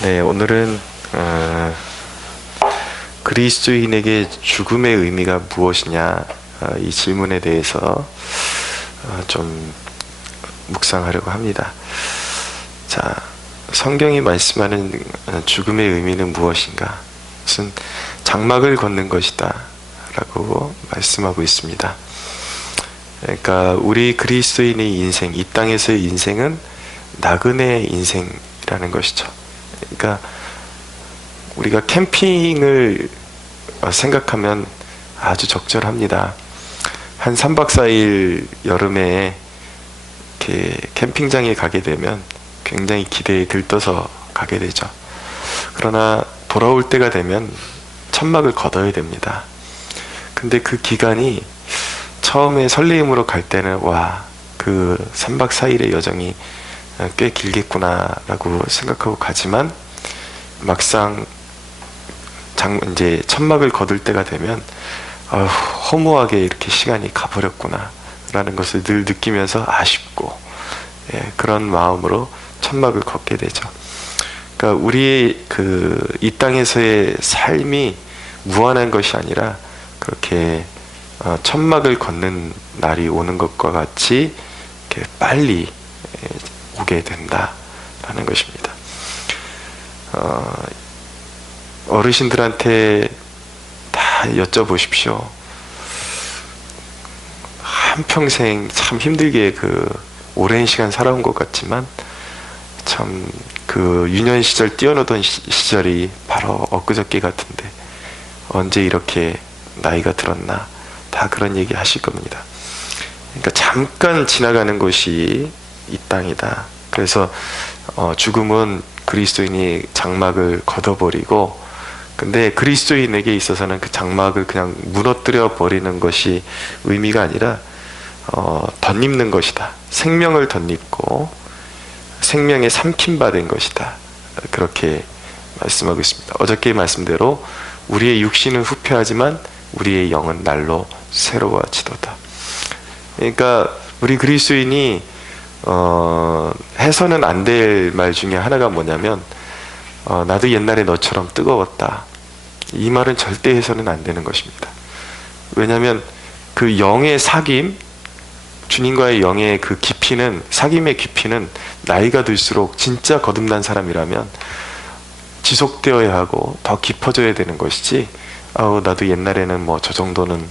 네, 오늘은 그리스도인에게 죽음의 의미가 무엇이냐, 이 질문에 대해서 좀 묵상하려고 합니다. 자, 성경이 말씀하는 죽음의 의미는 무엇인가? 무슨 장막을 걷는 것이다 라고 말씀하고 있습니다. 그러니까 우리 그리스도인의 인생, 이 땅에서의 인생은 나그네 인생이라는 것이죠. 그러니까 우리가 캠핑을 생각하면 아주 적절합니다. 한 3박 4일 여름에 이렇게 캠핑장에 가게 되면 굉장히 기대에 들떠서 가게 되죠. 그러나 돌아올 때가 되면 천막을 걷어야 됩니다. 근데 그 기간이 처음에 설레임으로 갈 때는 그 3박 4일의 여정이 꽤 길겠구나 라고 생각하고 가지만 막상 이제 천막을 거둘 때가 되면 허무하게 이렇게 시간이 가버렸구나 라는 것을 늘 느끼면서 아쉽고, 그런 마음으로 천막을 걷게 되죠. 그러니까 우리의 이 땅에서의 삶이 무한한 것이 아니라 그렇게 천막을 걷는 날이 오는 것과 같이 이렇게 빨리 오게 된다라는 것입니다. 어르신들한테 다 여쭤보십시오. 한평생 참 힘들게 오랜 시간 살아온 것 같지만 참 유년 시절 뛰어노던 시절이 바로 엊그저께 같은데 언제 이렇게 나이가 들었나, 다 그런 얘기 하실 겁니다. 그러니까 잠깐 지나가는 것이 이 땅이다. 그래서 죽음은 그리스도인이 장막을 걷어버리고, 근데 그리스도인에게 있어서는 그 장막을 그냥 무너뜨려 버리는 것이 의미가 아니라 덧입는 것이다. 생명을 덧입고 생명에 삼킴받은 것이다. 그렇게 말씀하고 있습니다. 어저께 말씀대로 우리의 육신은 후패하지만 우리의 영은 날로 새로워지도다. 그러니까 우리 그리스도인이 해서는 안 될 말 중에 하나가 뭐냐면 나도 옛날에 너처럼 뜨거웠다. 이 말은 절대 해서는 안 되는 것입니다. 왜냐하면 그 영의 사귐, 주님과의 영의 그 깊이는, 사귐의 깊이는 나이가 들수록 진짜 거듭난 사람이라면 지속되어야 하고 더 깊어져야 되는 것이지, 나도 옛날에는 뭐 저 정도는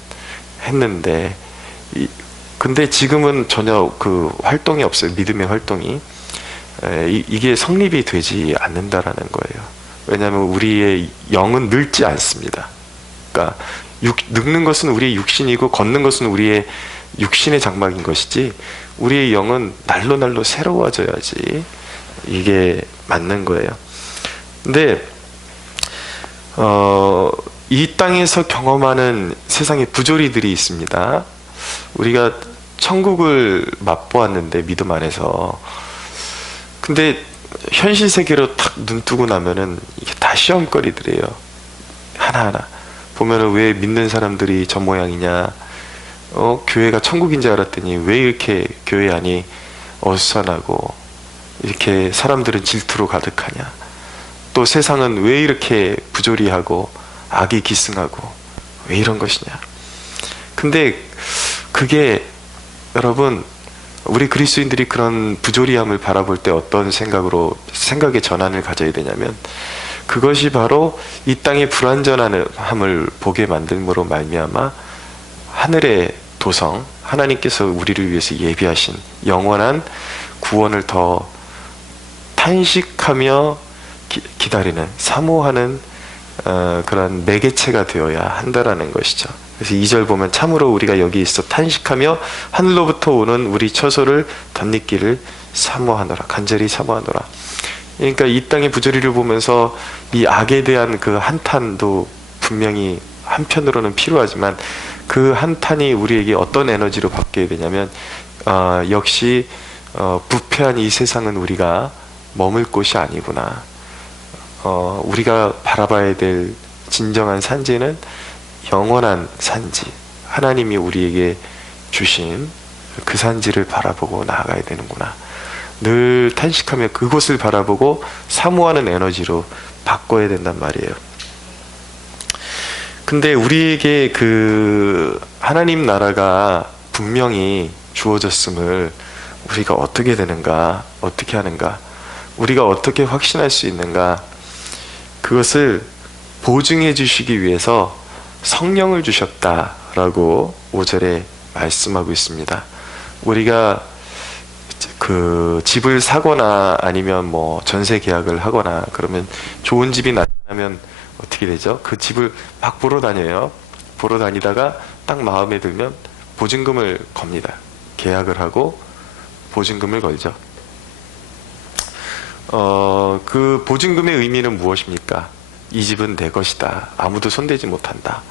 했는데 근데 지금은 전혀 그 활동이 없어요. 믿음의 활동이. 이게 성립이 되지 않는다라는 거예요. 왜냐하면 우리의 영은 늙지 않습니다. 그러니까 늙는 것은 우리의 육신이고 걷는 것은 우리의 육신의 장막인 것이지, 우리의 영은 날로 새로워져야지 이게 맞는 거예요. 근데 이 땅에서 경험하는 세상의 부조리들이 있습니다. 우리가 천국을 맛보았는데 믿음 안에서, 근데 현실 세계로 탁 눈뜨고 나면은 이게 다 시험거리들이에요. 하나하나 보면은 왜 믿는 사람들이 저 모양이냐, 교회가 천국인 줄 알았더니 왜 이렇게 교회 안이 어수선하고 이렇게 사람들은 질투로 가득하냐, 또 세상은 왜 이렇게 부조리하고 악이 기승하고 왜 이런 것이냐. 근데 그게 여러분, 우리 그리스도인들이 그런 부조리함을 바라볼 때 어떤 생각의 전환을 가져야 되냐면, 그것이 바로 이 땅의 불완전함을 보게 만듦으로 말미암아 하늘의 도성, 하나님께서 우리를 위해서 예비하신 영원한 구원을 더 탄식하며 기다리는, 사모하는 그런 매개체가 되어야 한다라는 것이죠. 그래서 2절 보면 참으로 우리가 여기 있어 탄식하며 하늘로부터 오는 우리 처소를 덧입기를 사모하노라, 간절히 사모하노라. 그러니까 이 땅의 부조리를 보면서 이 악에 대한 그 한탄도 분명히 한편으로는 필요하지만, 그 한탄이 우리에게 어떤 에너지로 바뀌어야 되냐면, 역시 부패한 이 세상은 우리가 머물 곳이 아니구나. 우리가 바라봐야 될 진정한 산지는 영원한 산지, 하나님이 우리에게 주신 그 산지를 바라보고 나아가야 되는구나 늘 탄식하며 그곳을 바라보고 사모하는 에너지로 바꿔야 된단 말이에요. 근데 우리에게 그 하나님 나라가 분명히 주어졌음을 우리가 어떻게 되는가, 어떻게 하는가, 우리가 어떻게 확신할 수 있는가, 그것을 보증해 주시기 위해서 성령을 주셨다라고 5절에 말씀하고 있습니다. 우리가 그 집을 사거나 아니면 뭐 전세 계약을 하거나 그러면 좋은 집이 나타나면 어떻게 되죠? 그 집을 막 보러 다녀요. 보러 다니다가 딱 마음에 들면 보증금을 겁니다. 계약을 하고 보증금을 걸죠. 그 보증금의 의미는 무엇입니까? 이 집은 내 것이다. 아무도 손대지 못한다.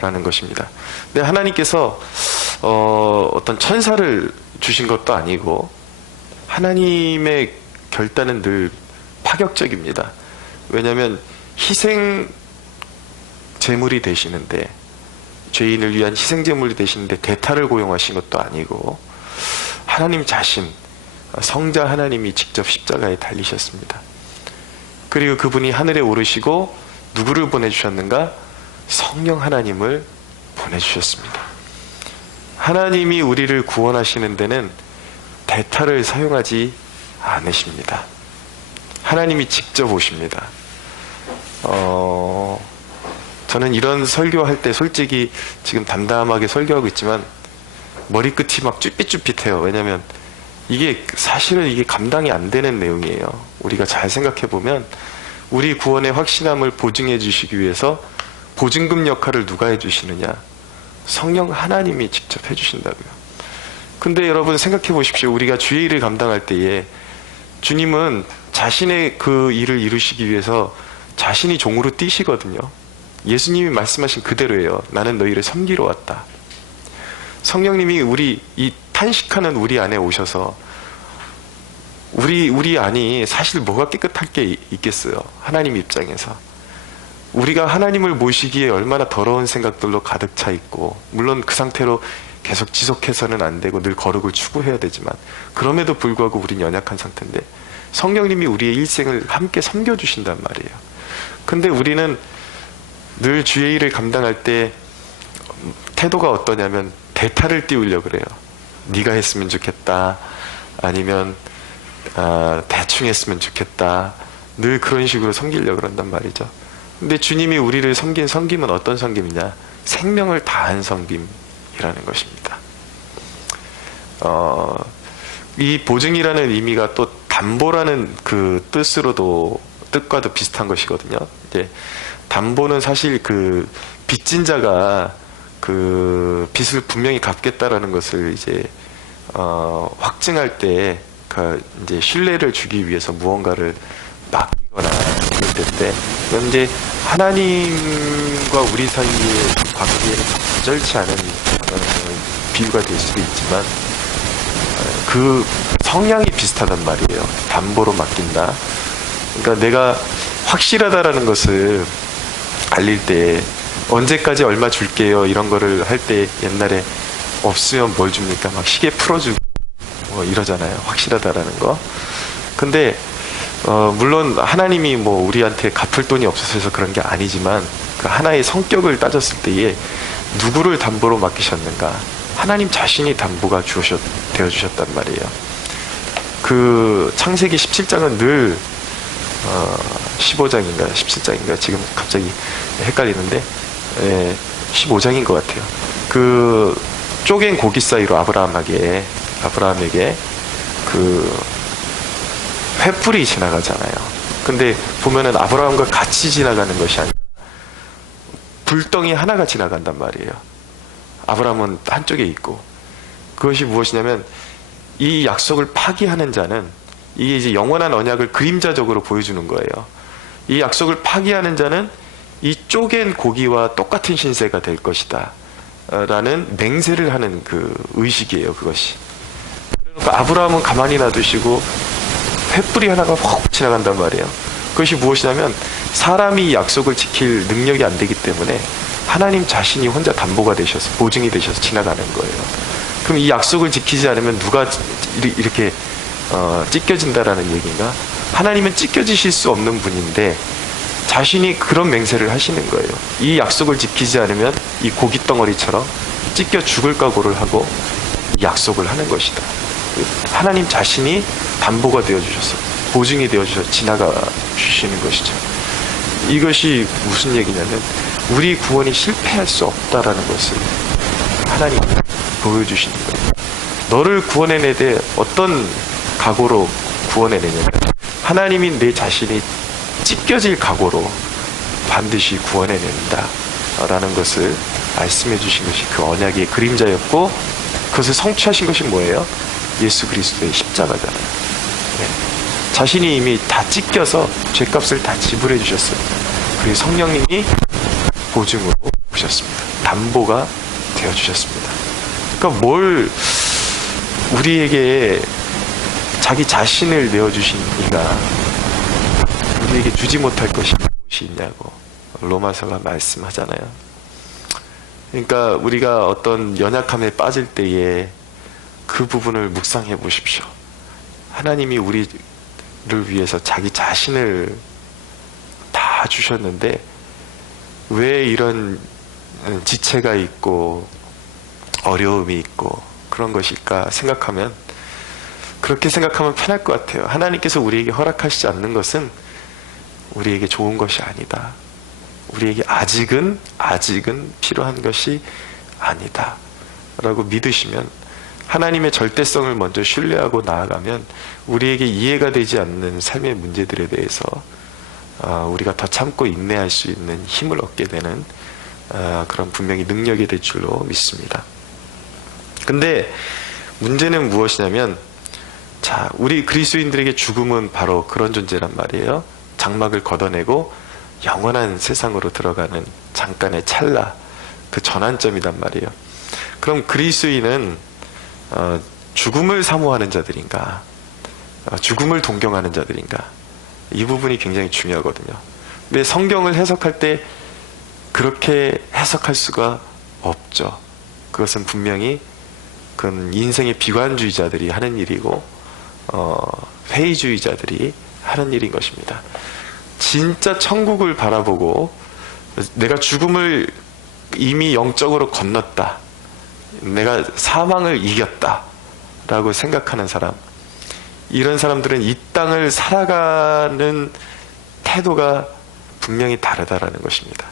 라는 것입니다. 근데 하나님께서 어떤 천사를 주신 것도 아니고 하나님의 결단은 늘 파격적입니다. 왜냐하면 희생 제물이 되시는데, 죄인을 위한 희생 제물이 되시는데 대타를 고용하신 것도 아니고 하나님 자신, 성자 하나님이 직접 십자가에 달리셨습니다. 그리고 그분이 하늘에 오르시고 누구를 보내주셨는가? 성령 하나님을 보내주셨습니다. 하나님이 우리를 구원하시는 데는 대타를 사용하지 않으십니다. 하나님이 직접 오십니다. 저는 이런 설교할 때 솔직히 지금 담담하게 설교하고 있지만 머리끝이 막 쭈삣쭈삣해요. 왜냐하면 이게 사실은 이게 감당이 안 되는 내용이에요. 우리가 잘 생각해 보면 우리 구원의 확신함을 보증해 주시기 위해서 보증금 역할을 누가 해주시느냐? 성령 하나님이 직접 해주신다고요. 근데 여러분 생각해 보십시오. 우리가 주의 일을 감당할 때에 주님은 자신의 그 일을 이루시기 위해서 자신이 종으로 뛰시거든요. 예수님이 말씀하신 그대로예요. 나는 너희를 섬기러 왔다. 성령님이 이 탄식하는 우리 안에 오셔서 우리 안이 사실 뭐가 깨끗할 게 있겠어요. 하나님 입장에서. 우리가 하나님을 모시기에 얼마나 더러운 생각들로 가득 차 있고, 물론 그 상태로 계속 지속해서는 안 되고 늘 거룩을 추구해야 되지만, 그럼에도 불구하고 우린 연약한 상태인데 성령님이 우리의 일생을 함께 섬겨주신단 말이에요. 근데 우리는 늘 주의 일을 감당할 때 태도가 어떠냐면 대타를 띄우려고 그래요. 네가 했으면 좋겠다, 아니면 대충 했으면 좋겠다, 늘 그런 식으로 섬기려고 그런단 말이죠. 근데 주님이 우리를 섬긴 섬김은 어떤 섬김이냐? 생명을 다한 섬김이라는 것입니다. 이 보증이라는 의미가 또 담보라는 그 뜻과도 비슷한 것이거든요. 이제 담보는 사실 그 빚진 자가 그 빚을 분명히 갚겠다라는 것을 이제 확증할 때 그 이제 신뢰를 주기 위해서 무언가를 맡기거나 그럴 때인데, 이제 하나님과 우리 사이의 관계에는 적절치 않은 비유가 될 수도 있지만 그 성향이 비슷하단 말이에요. 담보로 맡긴다. 그러니까 내가 확실하다라는 것을 알릴 때 언제까지 얼마 줄게요 이런 거를 할 때 옛날에 없으면 뭘 줍니까? 막 시계 풀어주고 뭐 이러잖아요. 확실하다라는 거. 근데 물론 하나님이 뭐 우리한테 갚을 돈이 없어서 해서 그런 게 아니지만 그 하나의 성격을 따졌을 때에 누구를 담보로 맡기셨는가? 하나님 자신이 담보가 되어 주셨단 말이에요. 그 창세기 17장은 늘 15장인가 17장인가 지금 갑자기 헷갈리는데 15장인 것 같아요. 그 쪼갠 고기 사이로 아브라함에게 그 횃불이 지나가잖아요. 근데 보면은 아브라함과 같이 지나가는 것이 아니라 불덩이 하나가 지나간단 말이에요. 아브라함은 한쪽에 있고, 그것이 무엇이냐면 이 약속을 파기하는 자는, 이게 이제 영원한 언약을 그림자적으로 보여주는 거예요. 이 약속을 파기하는 자는 이 쪼갠 고기와 똑같은 신세가 될 것이다 라는 맹세를 하는 그 의식이에요. 그것이. 그러니까 아브라함은 가만히 놔두시고 횃불이 하나가 확 지나간단 말이에요. 그것이 무엇이냐면 사람이 이 약속을 지킬 능력이 안 되기 때문에 하나님 자신이 혼자 담보가 되셔서, 보증이 되셔서 지나가는 거예요. 그럼 이 약속을 지키지 않으면 누가 이렇게 찢겨진다라는 얘기인가? 하나님은 찢겨지실 수 없는 분인데 자신이 그런 맹세를 하시는 거예요. 이 약속을 지키지 않으면 이 고기 덩어리처럼 찢겨 죽을 각오를 하고 이 약속을 하는 것이다. 하나님 자신이 담보가 되어주셔서 보증이 되어주셔서 지나가 주시는 것이죠. 이것이 무슨 얘기냐면 우리 구원이 실패할 수 없다라는 것을 하나님이 보여주시는 거예요. 너를 구원해내되 어떤 각오로 구원해내냐면 하나님이 내 자신이 찢겨질 각오로 반드시 구원해낸다 라는 것을 말씀해 주신 것이 그 언약의 그림자였고, 그것을 성취하신 것이 뭐예요? 예수 그리스도의 십자가잖아요. 네. 자신이 이미 다 찢겨서 죄값을 다 지불해 주셨어요. 그리고 성령님이 보증으로 오셨습니다. 담보가 되어 주셨습니다. 그러니까 뭘 우리에게 자기 자신을 내어주신 이가 우리에게 주지 못할 것이 무엇이 있냐고 로마서가 말씀하잖아요. 그러니까 우리가 어떤 연약함에 빠질 때에 그 부분을 묵상해 보십시오. 하나님이 우리를 위해서 자기 자신을 다 주셨는데 왜 이런 지체가 있고 어려움이 있고 그런 것일까 생각하면, 그렇게 생각하면 편할 것 같아요. 하나님께서 우리에게 허락하시지 않는 것은 우리에게 좋은 것이 아니다. 우리에게 아직은 필요한 것이 아니다 라고 믿으시면, 하나님의 절대성을 먼저 신뢰하고 나아가면 우리에게 이해가 되지 않는 삶의 문제들에 대해서 우리가 더 참고 인내할 수 있는 힘을 얻게 되는 그런 분명히 능력이 될 줄로 믿습니다. 근데 문제는 무엇이냐면, 자, 우리 그리스도인들에게 죽음은 바로 그런 존재란 말이에요. 장막을 걷어내고 영원한 세상으로 들어가는 잠깐의 찰나, 그 전환점이란 말이에요. 그럼 그리스도인은 죽음을 사모하는 자들인가, 죽음을 동경하는 자들인가, 이 부분이 굉장히 중요하거든요. 근데 성경을 해석할 때 그렇게 해석할 수가 없죠. 그것은 분명히 그건 인생의 비관주의자들이 하는 일이고 회의주의자들이 하는 일인 것입니다. 진짜 천국을 바라보고 내가 죽음을 이미 영적으로 건넜다, 내가 사망을 이겼다 라고 생각하는 사람, 이런 사람들은 이 땅을 살아가는 태도가 분명히 다르다라는 것입니다.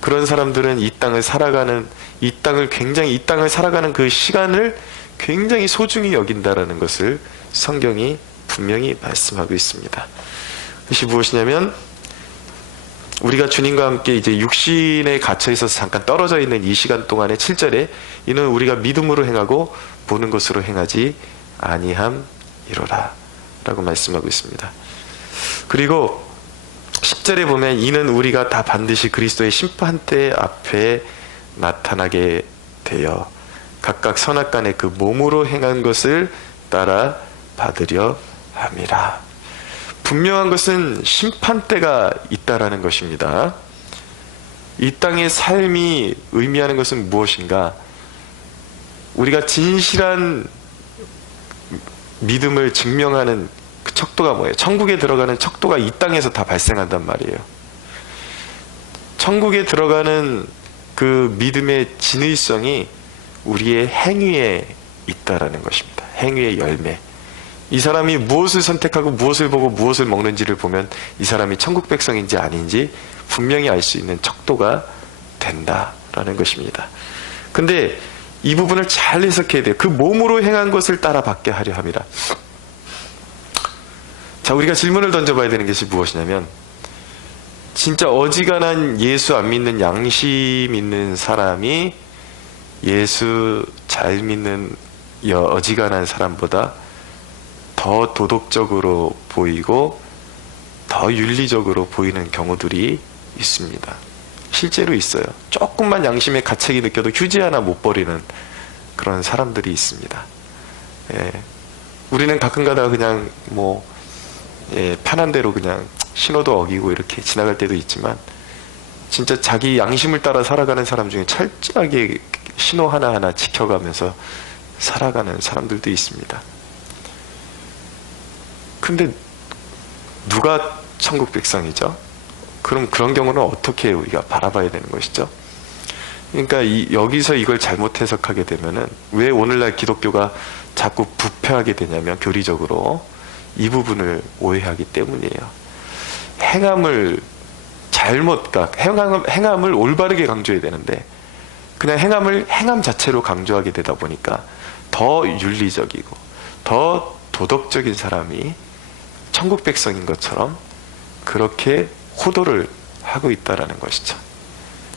그런 사람들은 이 땅을 살아가는 이 땅을 살아가는 그 시간을 굉장히 소중히 여긴다라는 것을 성경이 분명히 말씀하고 있습니다. 그것이 무엇이냐면, 우리가 주님과 함께 이제 육신에 갇혀 있어서 잠깐 떨어져 있는 이 시간 동안에 7절에 이는 우리가 믿음으로 행하고 보는 것으로 행하지 아니함이로라 라고 말씀하고 있습니다. 그리고 10절에 보면 이는 우리가 다 반드시 그리스도의 심판대 앞에 나타나게 되어 각각 선악간에 그 몸으로 행한 것을 따라 받으려 함이라. 분명한 것은 심판대가 있다라는 것입니다. 이 땅의 삶이 의미하는 것은 무엇인가? 우리가 진실한 믿음을 증명하는 그 척도가 뭐예요? 천국에 들어가는 척도가 이 땅에서 다 발생한단 말이에요. 천국에 들어가는 그 믿음의 진의성이 우리의 행위에 있다라는 것입니다. 행위의 열매. 이 사람이 무엇을 선택하고 무엇을 보고 무엇을 먹는지를 보면 이 사람이 천국 백성인지 아닌지 분명히 알 수 있는 척도가 된다라는 것입니다. 근데 이 부분을 잘 해석해야 돼요. 그 몸으로 행한 것을 따라 받게 하려 함이라. 자, 우리가 질문을 던져봐야 되는 것이 무엇이냐면, 진짜 어지간한 예수 안 믿는 양심 있는 사람이 예수 잘 믿는 어지간한 사람보다 더 도덕적으로 보이고 더 윤리적으로 보이는 경우들이 있습니다. 실제로 있어요. 조금만 양심의 가책이 느껴도 휴지 하나 못 버리는 그런 사람들이 있습니다. 예. 우리는 가끔 가다가 그냥 편한 대로 그냥 신호도 어기고 이렇게 지나갈 때도 있지만, 진짜 자기 양심을 따라 살아가는 사람 중에 철저하게 신호 하나하나 지켜가면서 살아가는 사람들도 있습니다. 근데 누가 천국 백성이죠? 그럼 그런 경우는 어떻게 우리가 바라봐야 되는 것이죠? 그러니까 여기서 이걸 잘못 해석하게 되면은 왜 오늘날 기독교가 자꾸 부패하게 되냐면 교리적으로 이 부분을 오해하기 때문이에요. 행함을 행함을 올바르게 강조해야 되는데 그냥 행함 자체로 강조하게 되다 보니까 더 윤리적이고 더 도덕적인 사람이 천국 백성인 것처럼 그렇게 호도를 하고 있다라는 것이죠.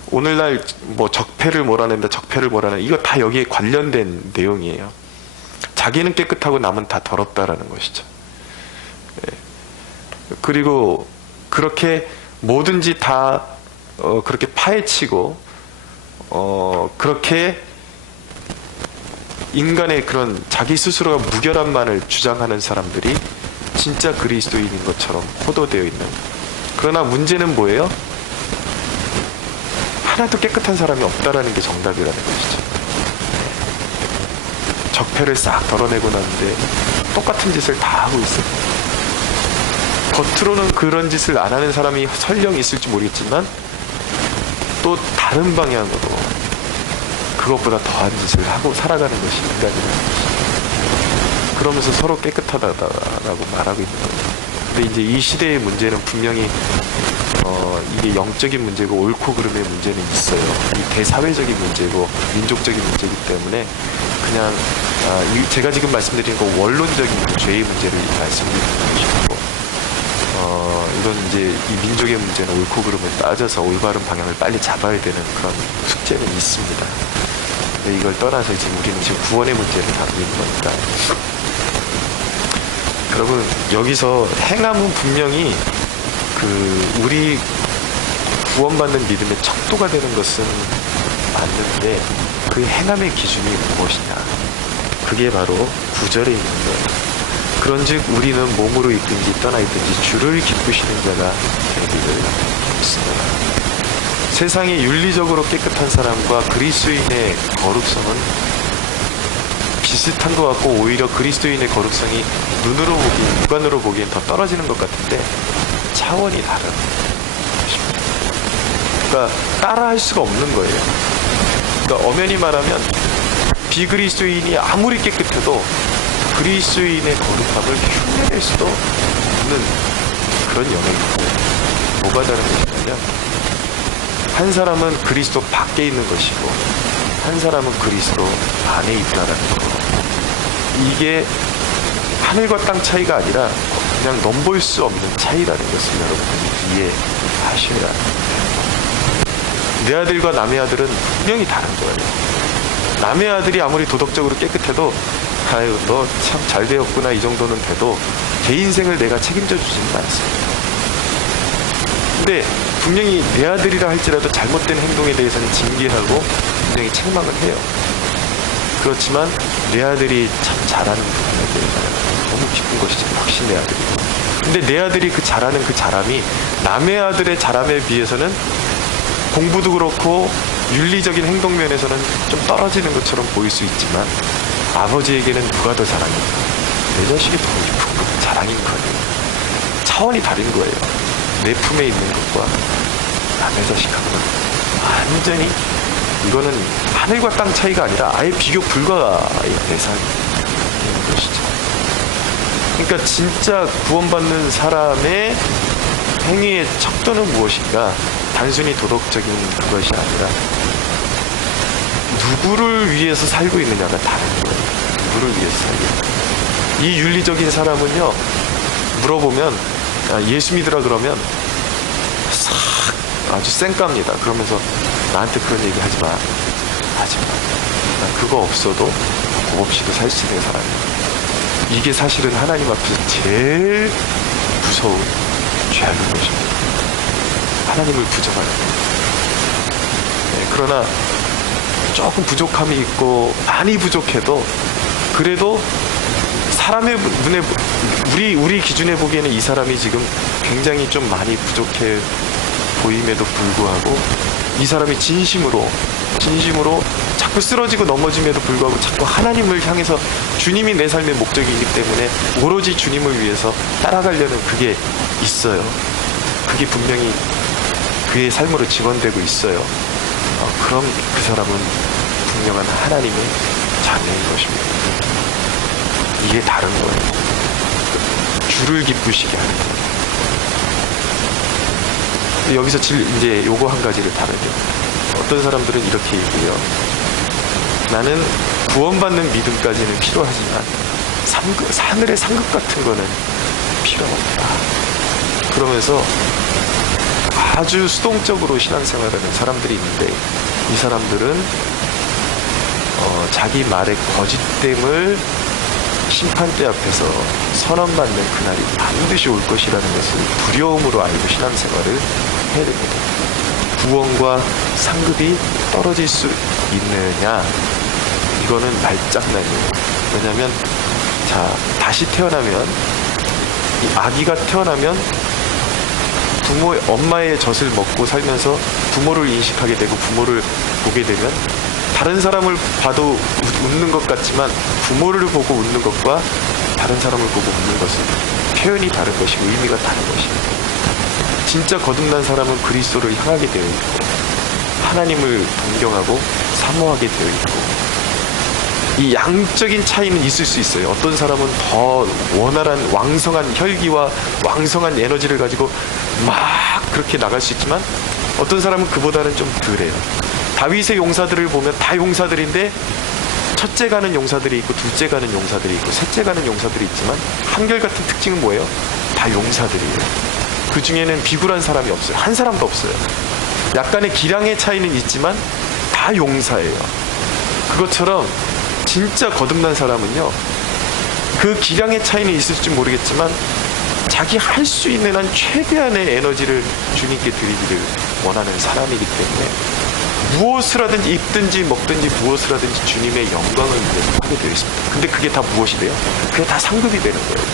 오늘날 뭐 적폐를 몰아낸다, 이거 다 여기에 관련된 내용이에요. 자기는 깨끗하고 남은 다 더럽다라는 것이죠. 예. 그리고 그렇게 뭐든지 다 그렇게 파헤치고 그렇게 인간의 그런 자기 스스로가 무결함만을 주장하는 사람들이 진짜 그리스도인인 것처럼 호도되어 있는. 그러나 문제는 뭐예요? 하나도 깨끗한 사람이 없다라는 게 정답이라는 것이죠. 적폐를 싹 덜어내고 났는데 똑같은 짓을 다 하고 있어요. 겉으로는 그런 짓을 안 하는 사람이 설령 있을지 모르겠지만 또 다른 방향으로 그것보다 더한 짓을 하고 살아가는 것이 인간이라는 것이죠. 그러면서 서로 깨끗하다라고 말하고 있는 거예요. 근데 이제 이 시대의 문제는 분명히 이게 영적인 문제고 옳고 그름의 문제는 있어요. 이 대사회적인 문제고 민족적인 문제이기 때문에 그냥 제가 지금 말씀드린 거 원론적인 죄의 문제를 말씀드리는 것이고 이건 이제 이 민족의 문제는 옳고 그름을 따져서 올바른 방향을 빨리 잡아야 되는 그런 숙제는 있습니다. 근데 이걸 떠나서 지금 우리는 지금 구원의 문제를 다루고 있는 거니까. 여러분 여기서 행함은 분명히 우리 구원받는 믿음의 척도가 되는 것은 맞는데 그 행함의 기준이 무엇이냐, 그게 바로 9절에 있는 거예요. 그런즉 우리는 몸으로 있든지 떠나 있든지 주를 기쁘시는 자가 되기를 믿습니다. 세상에 윤리적으로 깨끗한 사람과 그리스도인의 거룩성은 비슷한 것 같고 오히려 그리스도인의 거룩성이 눈으로 보기엔, 육안으로 보기엔 더 떨어지는 것 같은데 차원이 다른 것입니다. 그러니까 따라할 수가 없는 거예요. 그러니까 엄연히 말하면 비그리스도인이 아무리 깨끗해도 그리스도인의 거룩함을 흉내낼 수도 없는 그런 영역이고, 뭐가 다른 것이냐면 한 사람은 그리스도 밖에 있는 것이고 한 사람은 그리스도 안에 있다라는 거. 이게 하늘과 땅 차이가 아니라 그냥 넘볼 수 없는 차이라는 것을 여러분이 이해하셔야 합니다. 내 아들과 남의 아들은 분명히 다른 거예요. 남의 아들이 아무리 도덕적으로 깨끗해도 아유 너 참 잘 되었구나 이 정도는 돼도 제 인생을 내가 책임져 주지는 않습니다. 근데 분명히 내 아들이라 할지라도 잘못된 행동에 대해서는 징계하고 분명히 책망을 해요. 그렇지만 내 아들이 참 잘하는 부분에 대해서는 너무 기쁜 것이지, 역시 내 아들이. 근데 내 아들이 그 잘하는 그 잘함이 남의 아들의 잘함에 비해서는 공부도 그렇고 윤리적인 행동 면에서는 좀 떨어지는 것처럼 보일 수 있지만 아버지에게는 누가 더 자랑인가? 내 자식이 더 깊은 거, 자랑인 거예요. 차원이 다른 거예요. 내 품에 있는 것과 남의 자식하고는 완전히, 이거는 하늘과 땅 차이가 아니라 아예 비교 불가의 대상인 것이죠. 그러니까 진짜 구원받는 사람의 행위의 척도는 무엇인가? 단순히 도덕적인 그것이 아니라 누구를 위해서 살고 있느냐가 다른 거예요. 누구를 위해서 살고 있느냐. 이 윤리적인 사람은요, 물어보면 예수 믿으라 그러면 싹 아주 쌩깝니다. 그러면서 나한테 그런 얘기 하지 마. 하지 마. 난 그거 없어도 곱없이도 살 수 있는 사람이야. 이게 사실은 하나님 앞에서 제일 무서운 죄악인 것입니다. 하나님을 부정하는 거예요. 네, 그러나 조금 부족함이 있고 많이 부족해도 그래도 사람의 눈에, 우리 기준에 보기에는 이 사람이 지금 굉장히 좀 많이 부족해 보임에도 불구하고 이 사람이 진심으로 자꾸 쓰러지고 넘어짐에도 불구하고 자꾸 하나님을 향해서 주님이 내 삶의 목적이기 때문에 오로지 주님을 위해서 따라가려는 그게 있어요. 그게 분명히 그의 삶으로 직원되고 있어요. 그럼 그 사람은 분명한 하나님의 자녀인 것입니다. 이게 다른 거예요. 주를 기쁘시게 하는 거예요. 여기서 이제 요거 한 가지를 다루죠. 어떤 사람들은 이렇게 얘기해요. 나는 구원받는 믿음까지는 필요하지만 하늘의 상급 같은 거는 필요 없다. 그러면서 아주 수동적으로 신앙생활하는 사람들이 있는데 이 사람들은 자기 말의 거짓됨을 심판대 앞에서 선언받는 그날이 반드시 올 것이라는 것을 두려움으로 알고 신앙생활을 해야 됩니다. 구원과 상급이 떨어질 수 있느냐? 이거는 말장난이에요. 왜냐하면 다시 태어나면 이 아기가 태어나면 엄마의 젖을 먹고 살면서 부모를 인식하게 되고 부모를 보게 되면 다른 사람을 봐도 웃는 것 같지만 부모를 보고 웃는 것과 다른 사람을 보고 웃는 것은 표현이 다른 것이고 의미가 다른 것입니다. 진짜 거듭난 사람은 그리스도를 향하게 되어 있고 하나님을 동경하고 사모하게 되어 있고 이 양적인 차이는 있을 수 있어요. 어떤 사람은 더 원활한 왕성한 혈기와 왕성한 에너지를 가지고 막 그렇게 나갈 수 있지만 어떤 사람은 그보다는 좀 덜해요. 다윗의 용사들을 보면 다 용사들인데 첫째 가는 용사들이 있고 둘째 가는 용사들이 있고 셋째 가는 용사들이 있지만 한결같은 특징은 뭐예요? 다 용사들이에요. 그 중에는 비굴한 사람이 없어요. 한 사람도 없어요. 약간의 기량의 차이는 있지만 다 용사예요. 그것처럼 진짜 거듭난 사람은요, 그 기량의 차이는 있을지 모르겠지만 자기 할 수 있는 한 최대한의 에너지를 주님께 드리기를 원하는 사람이기 때문에 무엇을 하든지 입든지 먹든지 무엇을 하든지 주님의 영광을 위해서 하게 되어 있습니다. 근데 그게 다 무엇이 돼요? 그게 다 상급이 되는 거예요.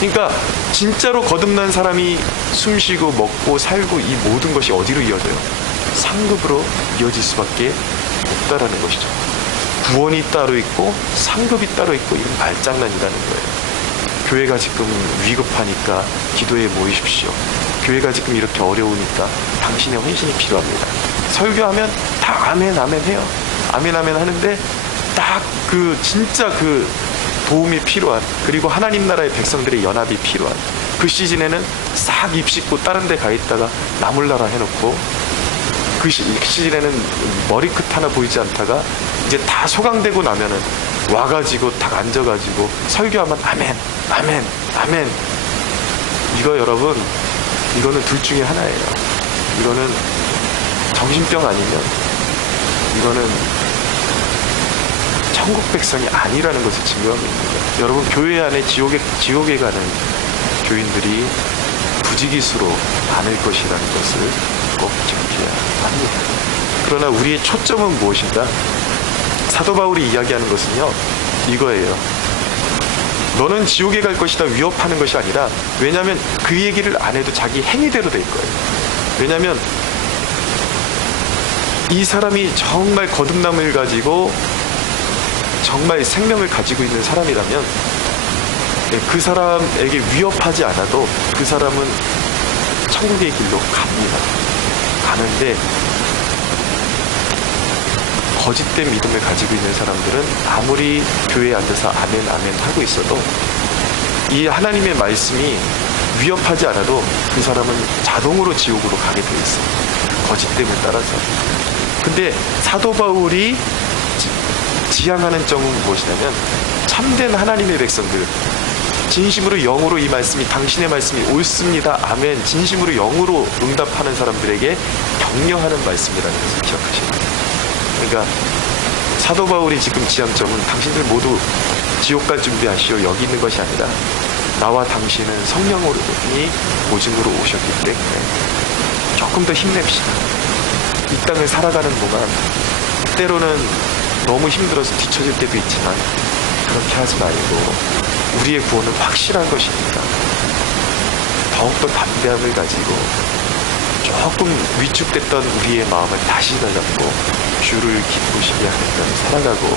그러니까 진짜로 거듭난 사람이 숨쉬고 먹고 살고 이 모든 것이 어디로 이어져요? 상급으로 이어질 수밖에 없다라는 것이죠. 구원이 따로 있고 상급이 따로 있고 이건 말장난이라는 거예요. 교회가 지금 위급하니까 기도에 모이십시오. 교회가 지금 이렇게 어려우니까 당신의 헌신이 필요합니다. 설교하면 다 아멘 아멘 해요. 아멘 아멘 하는데 딱 진짜 도움이 필요한, 그리고 하나님 나라의 백성들의 연합이 필요한 그 시즌에는 싹 입씻고 다른 데 가 있다가 나몰라라 해놓고 그 시즌에는 머리끝 하나 보이지 않다가 이제 다 소강되고 나면은 와가지고 딱 앉아가지고 설교하면 아멘 아멘 아멘. 이거 여러분, 이거는 둘 중에 하나예요. 이거는 정신병 아니면 이거는 천국 백성이 아니라는 것을 증명하고 있습니다. 여러분, 교회 안에 지옥에 가는 교인들이 부지기수로 많을 것이라는 것을 꼭 기억해야 합니다. 그러나 우리의 초점은 무엇인가? 사도 바울이 이야기하는 것은요, 이거예요. 너는 지옥에 갈 것이다 위협하는 것이 아니라, 왜냐하면 그 얘기를 안 해도 자기 행위대로 될 거예요. 왜냐하면 이 사람이 정말 거듭남을 가지고 정말 생명을 가지고 있는 사람이라면 그 사람에게 위협하지 않아도 그 사람은 천국의 길로 갑니다. 가는데 거짓된 믿음을 가지고 있는 사람들은 아무리 교회에 앉아서 아멘 아멘 하고 있어도 이 하나님의 말씀이 위협하지 않아도 그 사람은 자동으로 지옥으로 가게 돼 있어요. 거짓됨을 따라서. 근데 사도 바울이 지향하는 점은 무엇이냐면, 참된 하나님의 백성들, 진심으로 영으로 이 말씀이, 당신의 말씀이 옳습니다 아멘, 진심으로 영으로 응답하는 사람들에게 격려하는 말씀이라는 것을 기억하셔야 돼요. 그러니까 사도 바울이 지금 지향점은 당신들 모두 지옥 갈 준비하시오, 여기 있는 것이 아니라 나와 당신은 성령으로 보증으로 오셨기 때문에 조금 더 힘냅시다. 이 땅을 살아가는 동안 때로는 너무 힘들어서 뒤처질 때도 있지만 그렇게 하지 말고 우리의 구원은 확실한 것이니까 더욱더 담대함을 가지고 조금 위축됐던 우리의 마음을 다시 다잡고 주를 기쁘시게 하는 자로 살아가고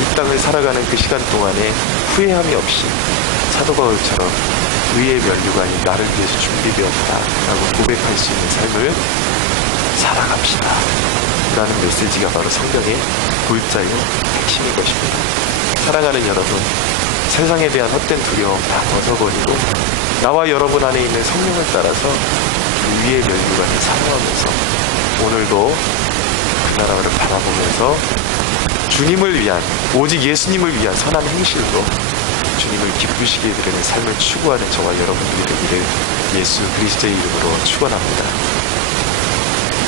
이 땅을 살아가는 그 시간 동안에 후회함이 없이 사도 바울처럼 의의 면류관이 나를 위해서 준비되었다라고 고백할 수 있는 삶을 살아갑시다 라는 메시지가 바로 성경의 골자요 핵심인 것입니다. 사랑하는 여러분, 세상에 대한 헛된 두려움 다 벗어버리고 나와 여러분 안에 있는 성령을 따라서 위의 면류관을 사모하면서 오늘도 그 나라를 바라보면서 주님을 위한, 오직 예수님을 위한 선한 행실로 주님을 기쁘시게 해드리는 삶을 추구하는 저와 여러분들이 되기를 예수 그리스도의 이름으로 축원합니다.